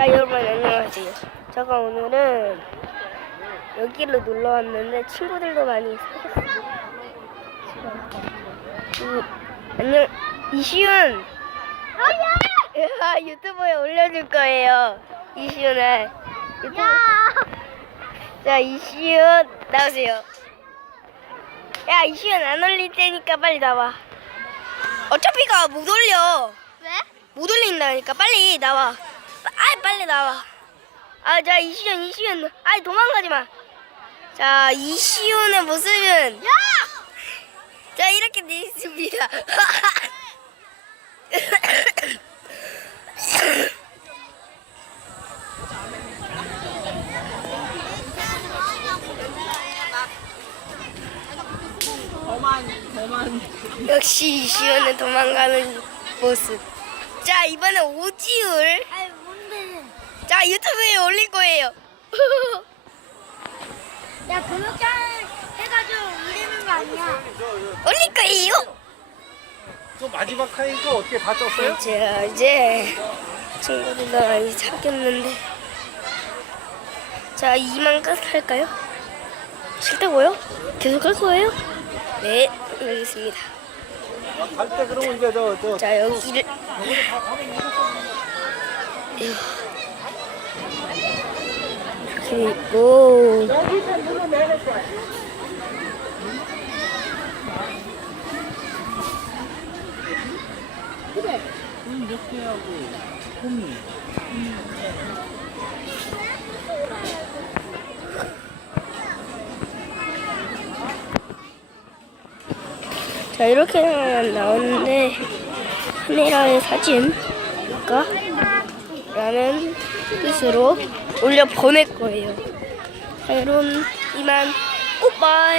자 여러분 안녕하세요. 제가 오늘은 여기로 놀러 왔는데 친구들도 많이 사귀었어요. 음, 안녕 이시윤. 야, 유튜브에 올려줄 거예요. 이시윤을 유튜브. 자 이시윤 나오세요. 야 이시윤 안 올릴 테니까 빨리 나와. 어차피 가 못 올려. 왜? 못 올린다니까 빨리 나와. 아 빨리 나와. 아 자 이시연 이시연 아 도망가지 마. 자 이시연의 모습은 야! 자 이렇게 돼 있습니다. 역시 이시연의 도망가는 모습. 자 이번엔 오지울. 아이 뭔데? 자 유튜브에 올릴 거예요. 야 그렇게 해가지고 올리는 거 아니야? 올릴 거예요. 또 마지막 타임도 어떻게 다 쪘어요? 자 이제 친구들과 많이 사귀었는데 자 이만 끝 할까요? 싫다고요? 계속 할 거예요? 네 알겠습니다 갈 때 그러면 이제 저 저 자 여기를 이렇 게 있고. 자 이렇게 나오는데 카메라의 사진가 라는 뜻으로 올려 보낼 거예요. 자 여러분 이만 굿바이